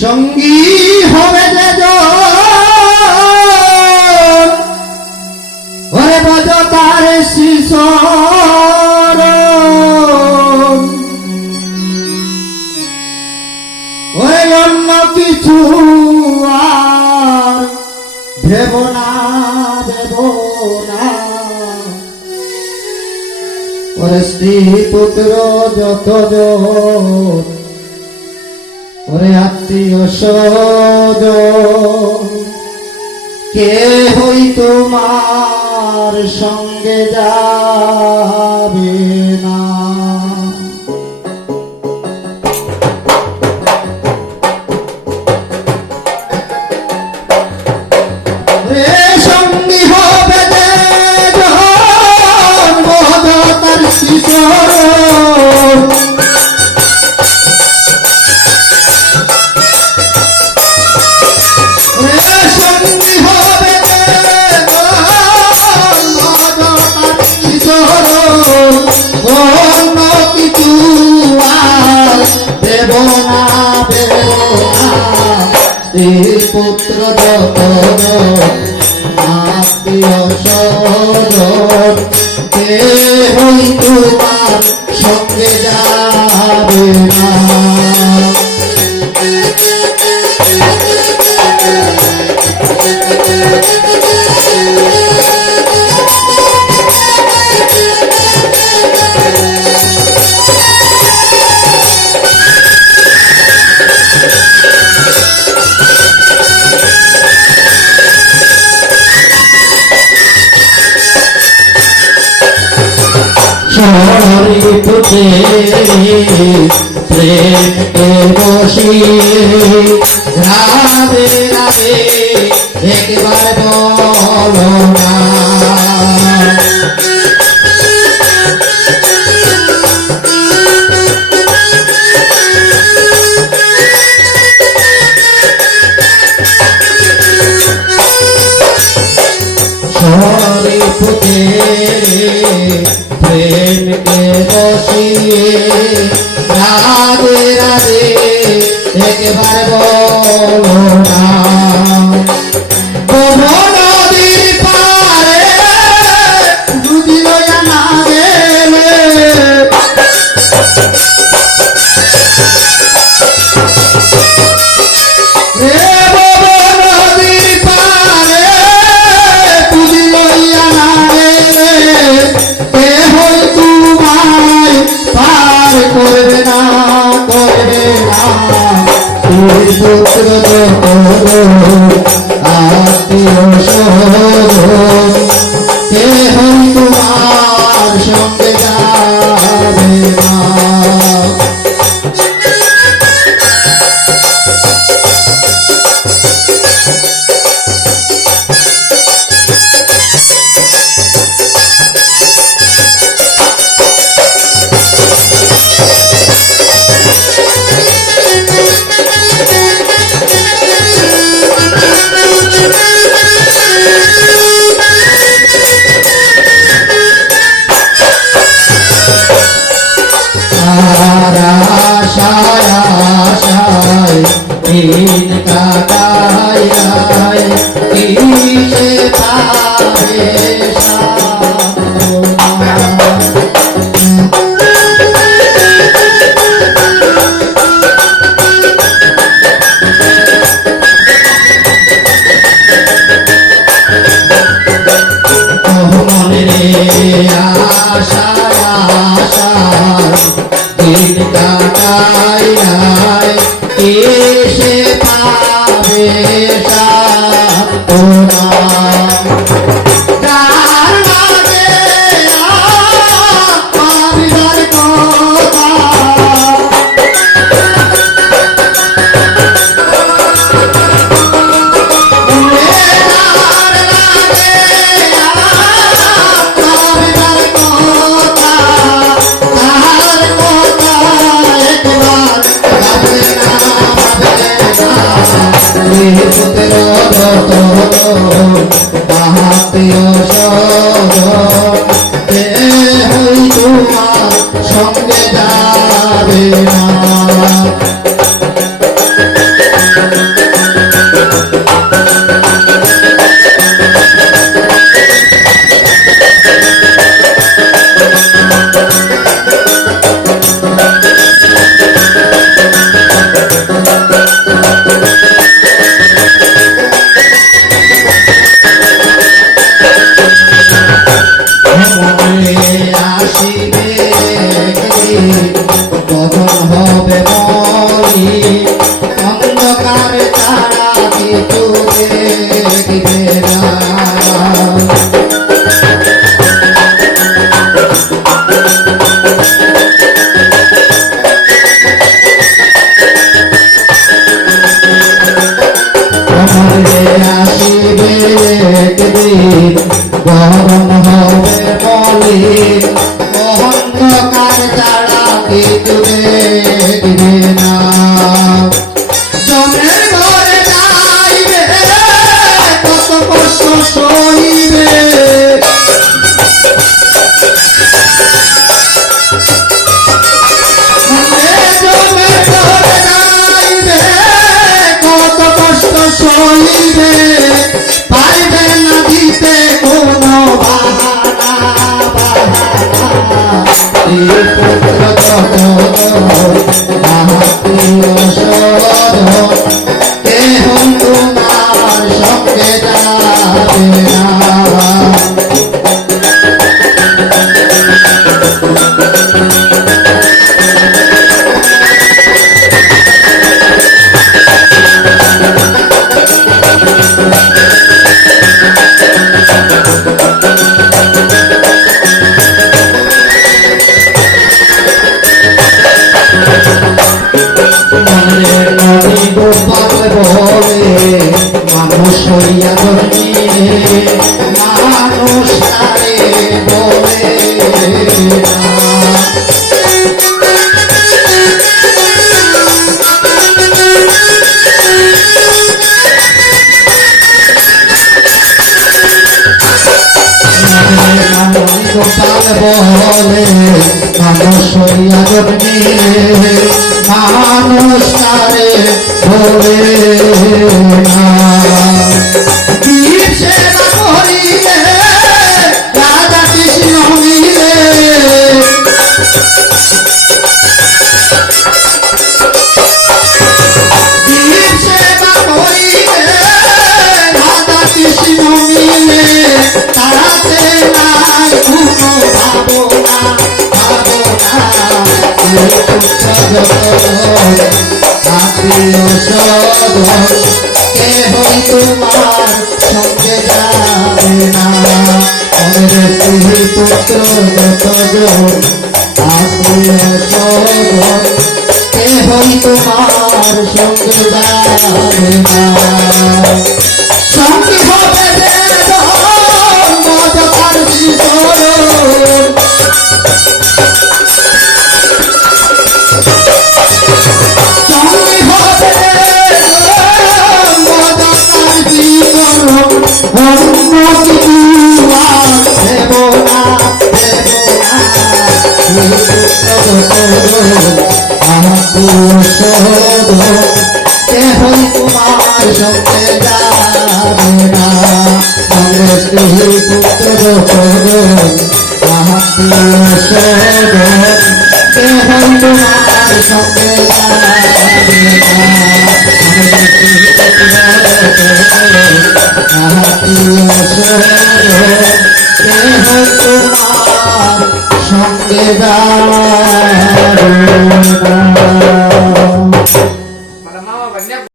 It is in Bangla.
সঙ্গী হবে যে ওরে বজ তার শিশর ওরে অন্য কিছু আর ভেব না ওরে স্ত্রী পুত্র যত ওরে আত্মীয় স্বজন কে হই তোমার সঙ্গে যাবে না। সঙ্গী হবে যে তার শিশর পুত্র যত আত্মীয় স্বজন কে হই তোমার সঙ্গে যাবে না। শহরে পুতে প্রেমকে বসিয়ে রাধে রাধে একবার বলো না। শহরে পুতে প্রেমকে বসিয়ে রাধে রাধে একবার বলো না। নদীর পারে যদি লয়া না গেলে নদীর পারে যদি লইয়া না গেলে করবে না পুত্র আত্মীয় স্বজন কে হই তোমার সঙ্গে যাবে না। दिन काटाय किसे पावे मन रे आशा आशा दिन काटाय किसे पावे साधना সঙ্গে যাবে না। মরে আসিবে একদিন গরম হবে বলে অন্ধকার ছাড়া কিছু দেখবে না জমের ঘরে যাইবে কত কষ্ট সইবে সইবে পাইবে না দিতে কোনো বাহানা এই পুত্র আত্মীয় সদন কেহ তোমার সঙ্গে যাবে না গোপাল বলে মানুষ হইয়া জন্মিলে মানুষ তারে বলে গোপাল বলে মানুষ হইয়া জন্মিলে মানুষ তারে বলে না বীর সেবা করিলে রাজা কৃষ্ণ মিলে বীর সেবা করিলে রাজা কৃষ্ণ মিলে তারাতে নাই কোনো ভাবনা আত্মীয় সদন কেহই তোমার সঙ্গে যাবে না আমাদের স্ত্রী পুত্র যতজন আত্মীয় সদন কেহই তোমার সঙ্গে যাবে না সঙ্গী হবে মজার জীবন কেহই তোমার সঙ্গে যাবে না স্ত্রী পুত্র আত্মীয় সদন কেহই তোমার সঙ্গে যাবে না আত্মীয় সদন কেহই তোমার সঙ্গে যাবে না